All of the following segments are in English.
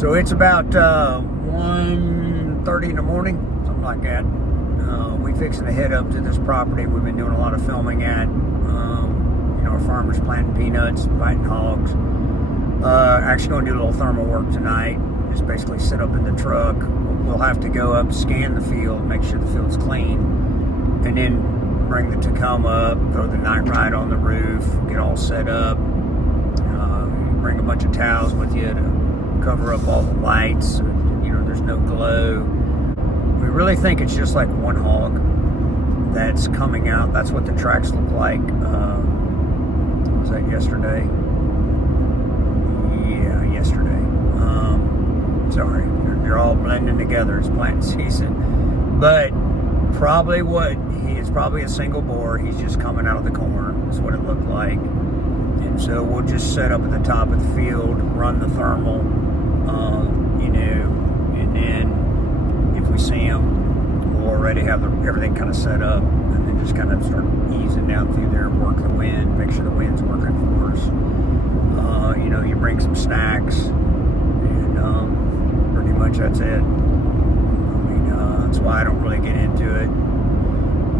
So it's about 1:30 in the morning, something like that. We fixing to head up to this property we've been doing a lot of filming at. Our farmers planting peanuts, fighting hogs. Actually going to do a little thermal work tonight. Just basically sit up in the truck. We'll have to go up, scan the field, make sure the field's clean, and then bring the Tacoma up, throw the night ride on the roof, get all set up. Bring a bunch of towels with you to cover up all the lights. There's no glow. We really think it's just like one hog that's coming out. That's what the tracks look like. Was that yesterday? Yeah, yesterday. Sorry, they're all blending together. It's planting season. But probably it's probably a single boar. He's just coming out of the corn. That's what it looked like. And so we'll just set up at the top of the field, run the thermal, and then if we see him, we'll already have everything kind of set up, and then just kind of start easing down through there, work the wind, make sure the wind's working for us. You bring some snacks, and pretty much that's it. That's why I don't really get into it.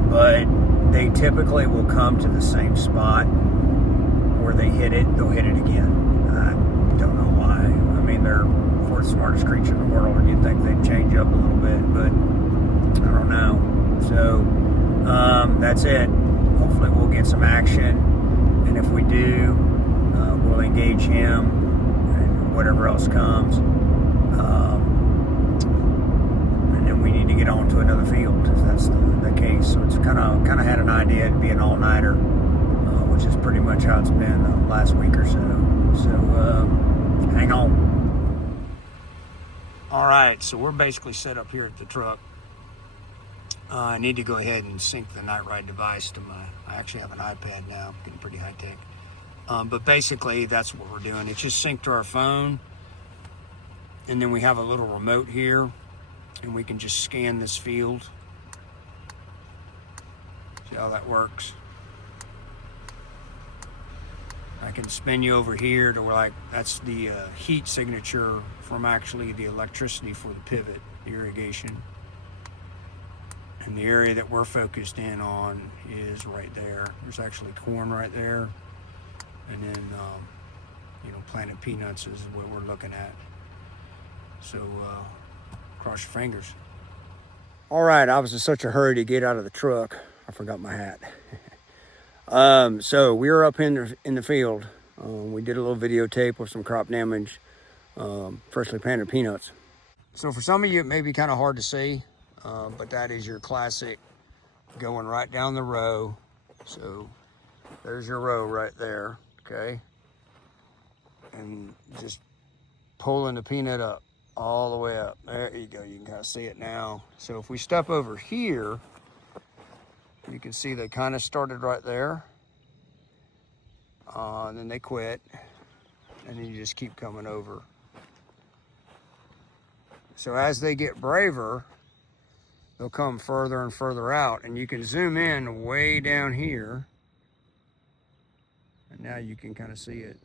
But they typically will come to the same spot where they hit it, they'll hit it again. I don't know why. They're the smartest creature in the world, and you'd think they'd change up a little bit, but I don't know. So that's it. Hopefully we'll get some action, and if we do, we'll engage him and whatever else comes. And then we need to get on to another field if that's the case. So it's kind of had an idea to be an all-nighter, which is pretty much how it's been the last week or so. So hang on. All right, so we're basically set up here at the truck. I need to go ahead and sync the night ride device to I actually have an iPad now, getting pretty high tech. But basically that's what we're doing. It's just synced to our phone. And then we have a little remote here, and we can just scan this field. See how that works? I can spin you over here to where that's the heat signature from actually the electricity for the pivot, the irrigation. And the area that we're focused in on is right there. There's actually corn right there. And then, planted peanuts is what we're looking at. So, cross your fingers. All right, I was in such a hurry to get out of the truck, I forgot my hat. So we were up in the field. We did a little videotape with some crop damage, freshly planted peanuts. So for some of you, it may be kind of hard to see, but that is your classic going right down the row. So there's your row right there, okay? And just pulling the peanut up all the way up. There you go, you can kind of see it now. So if we step over here, you can see they kind of started right there. And then they quit. And then you just keep coming over. So as they get braver, they'll come further and further out. And you can zoom in way down here. And now you can kind of see it.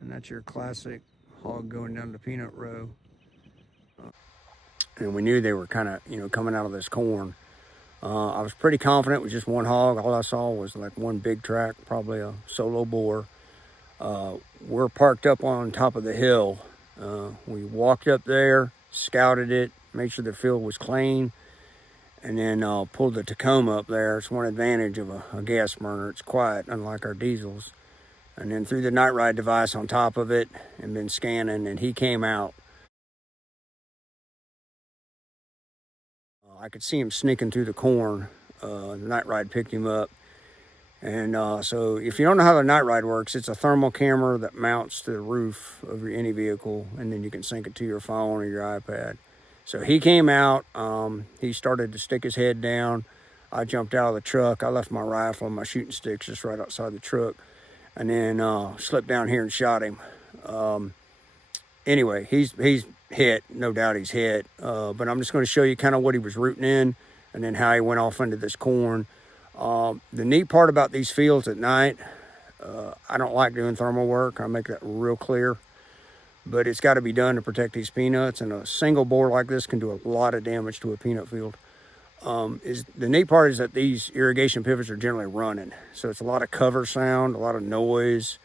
And that's your classic hog going down the peanut row. And we knew they were kind of, coming out of this corn. I was pretty confident with just one hog. All I saw was like one big track, probably a solo boar. We're parked up on top of the hill. We walked up there, scouted it, made sure the field was clean, and then pulled the Tacoma up there. It's one advantage of a gas burner. It's quiet, unlike our diesels. And then threw the night ride device on top of it and been scanning, and he came out. I could see him sneaking through the corn. The night ride picked him up. And so if you don't know how the night ride works, it's a thermal camera that mounts to the roof of any vehicle, and then you can sync it to your phone or your iPad. So he came out. He started to stick his head down. I jumped out of the truck. I left my rifle and my shooting sticks just right outside the truck, and then slipped down here and shot him. Anyway, he's hit. No doubt he's hit. But I'm just going to show you kind of what he was rooting in, and then how he went off into this corn. The neat part about these fields at night, I don't like doing thermal work. I make that real clear. but it's got to be done to protect these peanuts, and a single bore like this can do a lot of damage to a peanut field. Is the neat part is that these irrigation pivots are generally running, so it's a lot of cover sound, a lot of noise.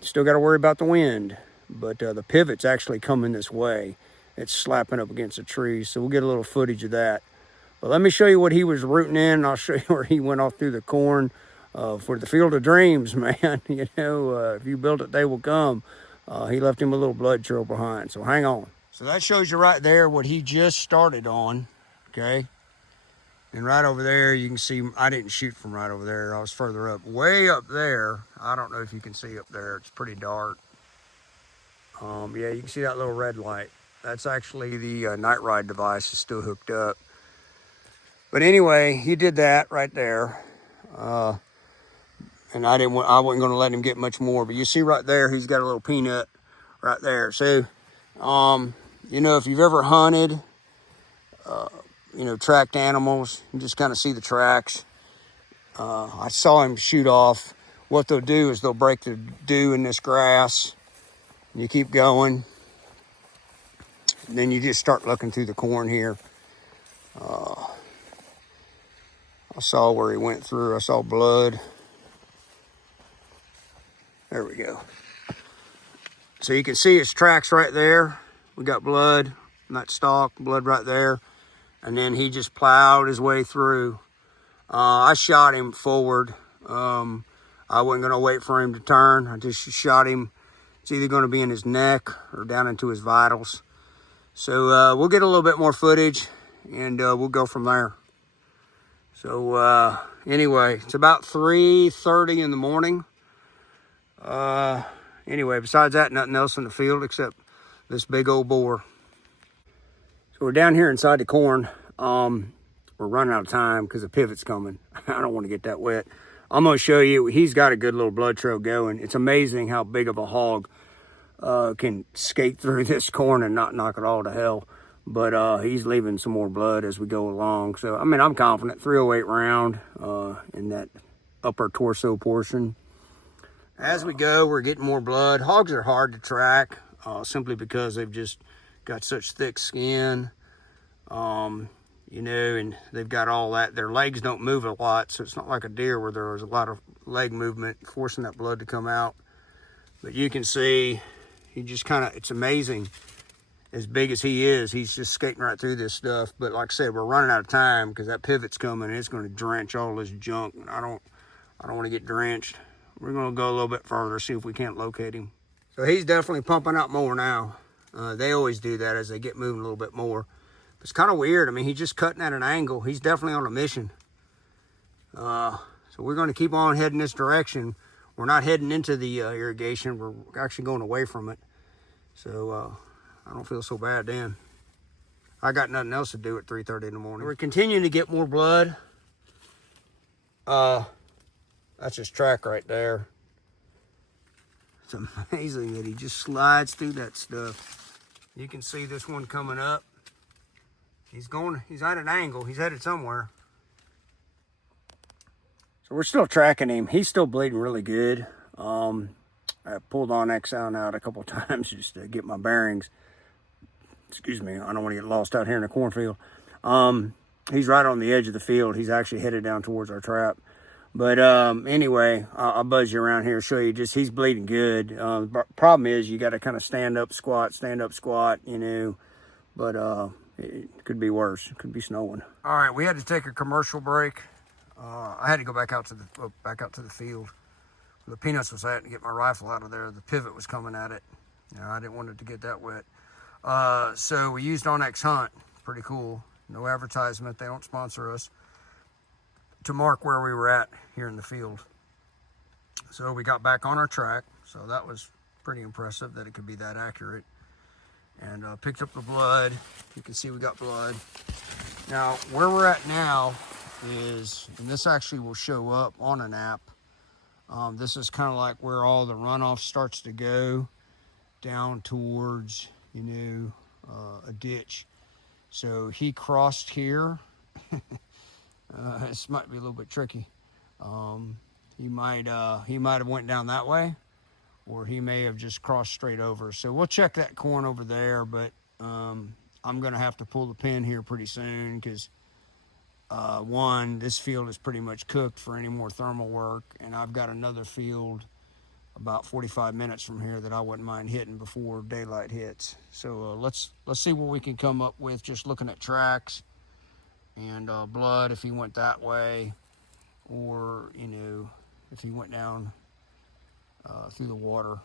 Still got to worry about the wind, but the pivot's actually coming this way. It's slapping up against a tree, so we'll get a little footage of that. But let me show you what he was rooting in, and I'll show you where he went off through the corn for the field of dreams, man. You know, if you build it, they will come. He left him a little blood trail behind, so hang on. So that shows you right there what he just started on, okay? And right over there, you can see, I didn't shoot from right over there. I was further up, way up there. I don't know if you can see up there. It's pretty dark. Yeah, you can see that little red light. That's actually the night ride device is still hooked up. But anyway, he did that right there. And I wasn't going to let him get much more. But you see right there, he's got a little peanut right there. So, you know, if you've ever hunted, you know, tracked animals, you just kind of see the tracks. I saw him shoot off. What they'll do is they'll break the dew in this grass. You keep going. And then you just start looking through the corn here. I saw where he went through. I saw blood. There we go. So you can see his tracks right there. We got blood on that stalk, blood right there. And then he just plowed his way through. I shot him forward. I wasn't going to wait for him to turn. I just shot him. It's either going to be in his neck or down into his vitals. So we'll get a little bit more footage, and we'll go from there. So anyway, it's about 3:30 in the morning. Anyway, besides that, nothing else in the field except this big old boar. So we're down here inside the corn. We're running out of time because the pivot's coming. I don't want to get that wet. I'm going to show you, he's got a good little blood trail going. It's amazing how big of a hog can skate through this corn and not knock it all to hell. But he's leaving some more blood as we go along. So, I mean, I'm confident. 308 round in that upper torso portion. As we go, we're getting more blood. Hogs are hard to track simply because they've just got such thick skin. You know, and they've got all that. Their legs don't move a lot, so it's not like a deer where there was a lot of leg movement forcing that blood to come out. But you can see he just kind of, it's amazing. As big as he is, he's just skating right through this stuff. But like I said, we're running out of time because that pivot's coming and it's going to drench all this junk. And I don't want to get drenched. We're going to go a little bit further, see if we can't locate him. So he's definitely pumping out more now. They always do that as they get moving a little bit more. But it's kind of weird. I mean, he's just cutting at an angle. He's definitely on a mission. So we're going to keep on heading this direction. We're not heading into the irrigation. We're actually going away from it. So I don't feel so bad then. I got nothing else to do at 3:30 in the morning. We're continuing to get more blood. That's his track right there. It's amazing that he just slides through that stuff. You can see this one coming up. He's at an angle. He's headed somewhere. So we're still tracking him. He's still bleeding really good. I pulled on X-Sound out a couple times just to get my bearings. Excuse me, I don't want to get lost out here in the cornfield. He's right on the edge of the field. He's actually headed down towards our trap. But anyway, I'll buzz you around here, show you he's bleeding good. The problem is you got to kind of stand up, squat, you know. But it could be worse. It could be snowing. All right, we had to take a commercial break. I had to go back out to the field. The peanuts was at and get my rifle out of there. The pivot was coming at it. You know, I didn't want it to get that wet. So we used Onyx Hunt. Pretty cool. No advertisement. They don't sponsor us. To mark where we were at here in the field. So we got back on our track. So that was pretty impressive that it could be that accurate. And picked up the blood. You can see we got blood. Now, where we're at now is, and this actually will show up on an app. This is kind of like where all the runoff starts to go down towards, you know, a ditch. So he crossed here. This might be a little bit tricky. He might have went down that way, or he may have just crossed straight over. So we'll check that corn over there, but I'm going to have to pull the pin here pretty soon because, one, this field is pretty much cooked for any more thermal work, and I've got another field about 45 minutes from here that I wouldn't mind hitting before daylight hits. So let's see what we can come up with just looking at tracks and blood if he went that way, or, you know, if he went down through the water.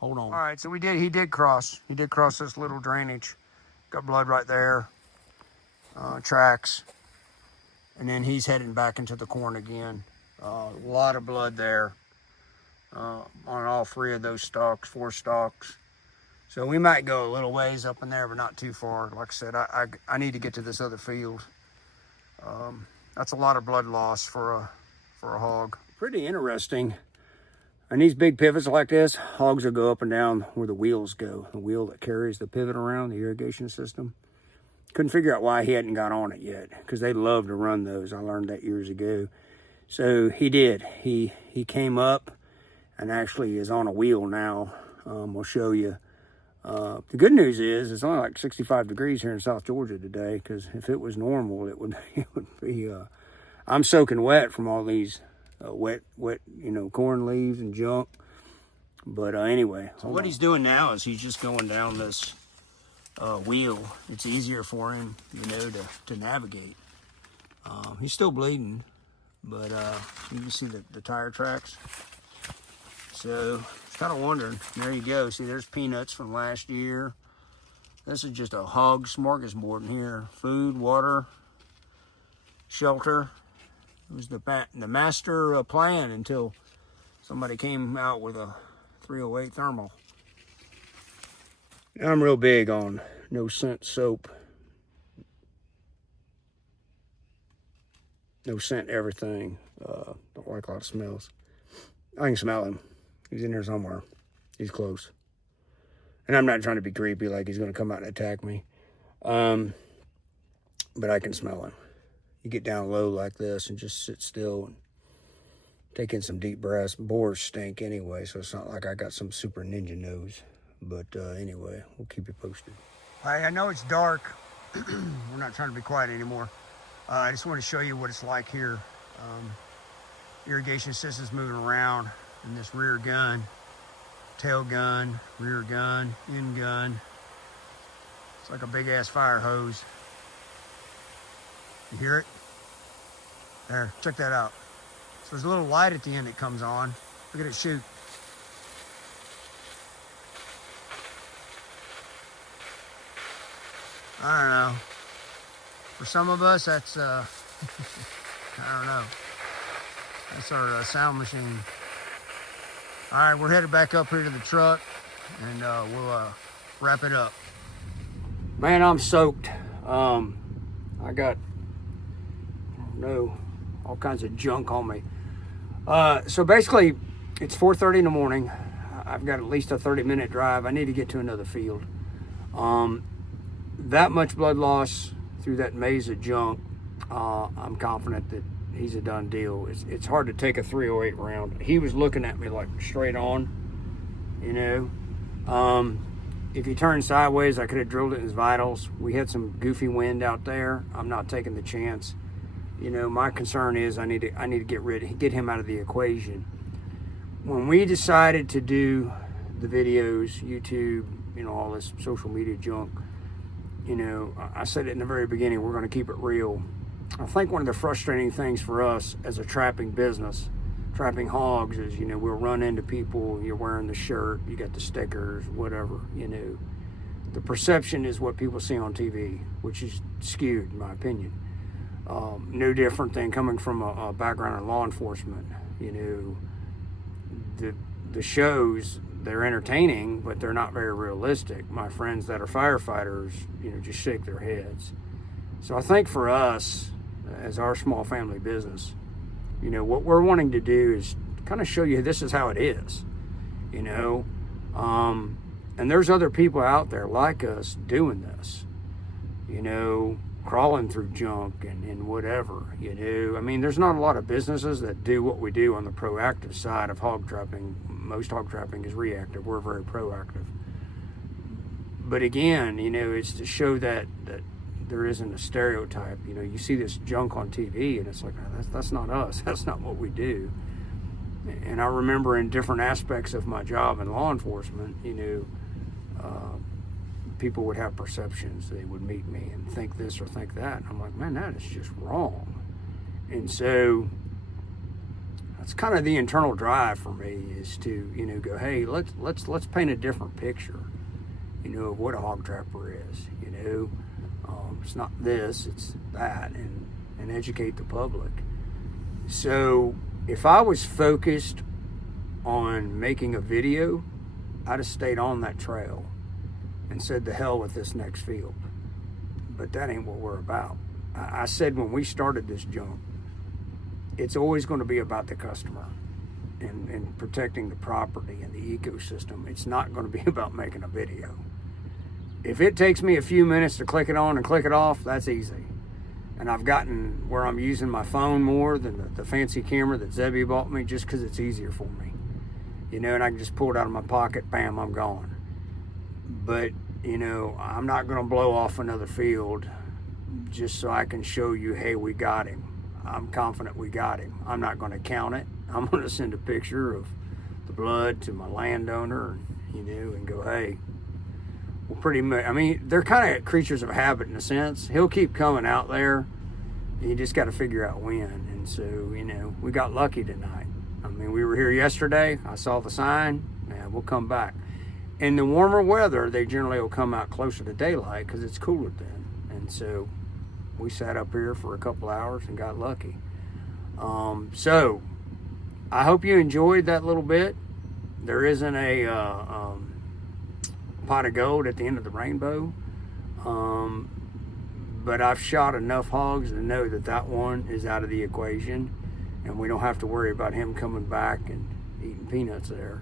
Hold on. All right, so he did cross this little drainage. Got blood right there, tracks. And then he's heading back into the corn again. A lot of blood there on all three of those stalks, 4 stalks. So we might go a little ways up in there, but not too far. Like I said, I need to get to this other field. That's a lot of blood loss for a hog. Pretty interesting. And these big pivots like this, hogs will go up and down where the wheels go. The wheel that carries the pivot around, the irrigation system. Couldn't figure out why he hadn't got on it yet, because they love to run those. I learned that years ago. So he did. He came up and actually is on a wheel now. I'll show you. The good news is it's only like 65 degrees here in South Georgia today, because if it was normal, it would be, I'm soaking wet from all these wet, you know, corn leaves and junk. But anyway. So what he's doing now is he's just going down this wheel. It's easier for him, you know, to navigate. He's still bleeding, but you can see the tire tracks. So it's kind of wondering. There you go. See, there's peanuts from last year. This is just a hog smorgasbord in here. Food, water, shelter. It was the master plan until somebody came out with a 308 thermal. I'm real big on no scent soap. No scent everything. Don't like a lot of smells. I can smell him. He's in here somewhere. He's close. And I'm not trying to be creepy like he's going to come out and attack me. But I can smell him. You get down low like this and just sit still and take in some deep breaths. Boars stink anyway, so it's not like I got some super ninja nose. But anyway, we'll keep you posted. I know it's dark. We're not trying to be quiet anymore. I just want to show you what it's like here. Irrigation system's moving around in this rear gun, tail gun, rear gun, end gun. It's like a big ass fire hose. You hear it? There, check that out. So there's a little light at the end that comes on. Look at it shoot. I don't know. For some of us, that's, I don't know. That's our sound machine. All right, we're headed back up here to the truck, and we'll wrap it up. Man, I'm soaked. I got, all kinds of junk on me. So basically, it's 4:30 in the morning. I've got at least a 30-minute drive. I need to get to another field. That much blood loss through that maze of junk, I'm confident that he's a done deal. It's hard to take a 308 round. He was looking at me like straight on, you know. If he turned sideways, I could have drilled it in his vitals. We had some goofy wind out there. I'm not taking the chance. You know, my concern is I need to get him out of the equation. When we decided to do the videos, YouTube, you know, all this social media junk, you know, I said it in the very beginning, we're going to keep it real. I think one of the frustrating things for us as a trapping business, trapping hogs, is, you know, we'll run into people, you're wearing the shirt, you got the stickers, whatever, you know. The perception is what people see on TV, which is skewed, in my opinion. No different than coming from a background in law enforcement. You know, the shows, they're entertaining, but they're not very realistic. My friends that are firefighters, you know, just shake their heads. So I think for us, as our small family business, you know, what we're wanting to do is kind of show you this is how it is, you know. And there's other people out there like us doing this, you know, crawling through junk and whatever, you know. I mean, there's not a lot of businesses that do what we do on the proactive side of hog trapping. Most hog trapping is reactive. We're very proactive. But again, you know, it's to show that there isn't a stereotype. You know, you see this junk on TV and it's like, oh, that's not us. That's not what we do. And I remember in different aspects of my job in law enforcement, you know, people would have perceptions. They would meet me and think this or think that. And I'm like, man, that is just wrong. And so that's kind of the internal drive for me, is to, you know, go, hey, let's paint a different picture, you know, of what a hog trapper is. You know, it's not this, it's that, and educate the public. So if I was focused on making a video, I'd have stayed on that trail and said, the hell with this next field. But that ain't what we're about. I said when we started this junk, it's always going to be about the customer and protecting the property and the ecosystem. It's not going to be about making a video. If it takes me a few minutes to click it on and click it off, that's easy. And I've gotten where I'm using my phone more than the fancy camera that Zebby bought me, just because it's easier for me. You know, and I can just pull it out of my pocket, bam, I'm gone. But, you know, I'm not going to blow off another field just so I can show you, hey, we got him. I'm confident we got him. I'm not going to count it. I'm going to send a picture of the blood to my landowner, you know, and go, hey, well, pretty much, I mean, they're kind of creatures of habit in a sense. He'll keep coming out there. You just got to figure out when. And so, you know, we got lucky tonight. I mean, we were here yesterday. I saw the sign. Yeah, we'll come back. In the warmer weather, they generally will come out closer to daylight because it's cooler then. And so we sat up here for a couple hours and got lucky. So I hope you enjoyed that little bit. There isn't a pot of gold at the end of the rainbow. But I've shot enough hogs to know that one is out of the equation, and we don't have to worry about him coming back and eating peanuts there.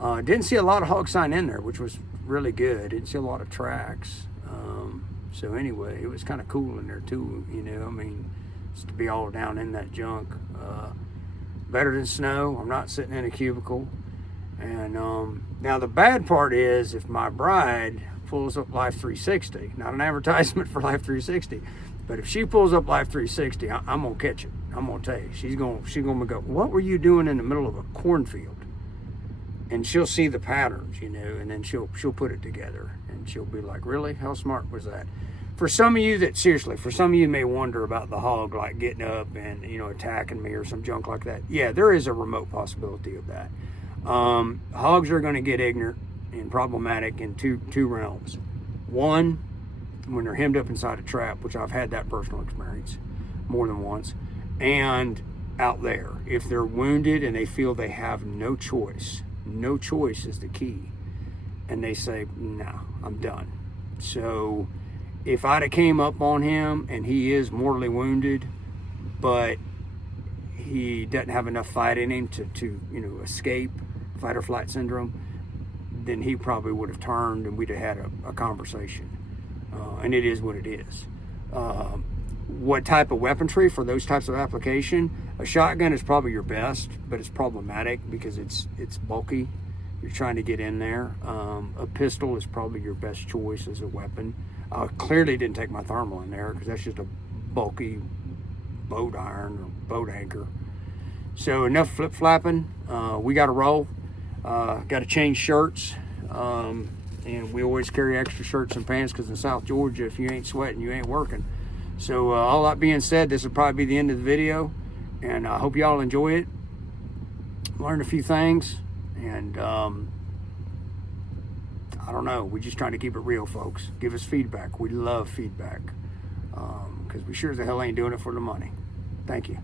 Didn't see a lot of hog sign in there, which was really good. Didn't see a lot of tracks. So anyway, it was kind of cool in there too, you know. I mean, just to be all down in that junk. Better than snow. I'm not sitting in a cubicle. And now the bad part is, if my bride pulls up Life 360, not an advertisement for Life 360, but if she pulls up Life 360, I'm gonna catch it. I'm gonna tell you, she's gonna go, what were you doing in the middle of a cornfield? And she'll see the patterns, you know, and then she'll put it together, and she'll be like, really? How smart was that? For some of you may wonder about the hog, like getting up and, you know, attacking me or some junk like that. Yeah, there is a remote possibility of that. Hogs are going to get ignorant and problematic in two realms. One, when they're hemmed up inside a trap, which I've had that personal experience more than once, and out there, if they're wounded and they feel they have no choice is the key, and they say, no, I'm done. So if I'd have came up on him and he is mortally wounded, but he doesn't have enough fight in him to you know, escape fight or flight syndrome, then he probably would have turned and we'd have had a conversation. And it is what it is. What type of weaponry for those types of application? A shotgun is probably your best, but it's problematic because it's bulky. You're trying to get in there. A pistol is probably your best choice as a weapon. I clearly didn't take my thermal in there because that's just a bulky boat iron or boat anchor. So enough flip-flapping. We got to roll. Got to change shirts. And we always carry extra shirts and pants because in South Georgia, if you ain't sweating, you ain't working. So all that being said, this will probably be the end of the video. And I hope y'all enjoy it. Learned a few things. And I don't know. We're just trying to keep it real, folks. Give us feedback. We love feedback. Because we sure as the hell ain't doing it for the money. Thank you.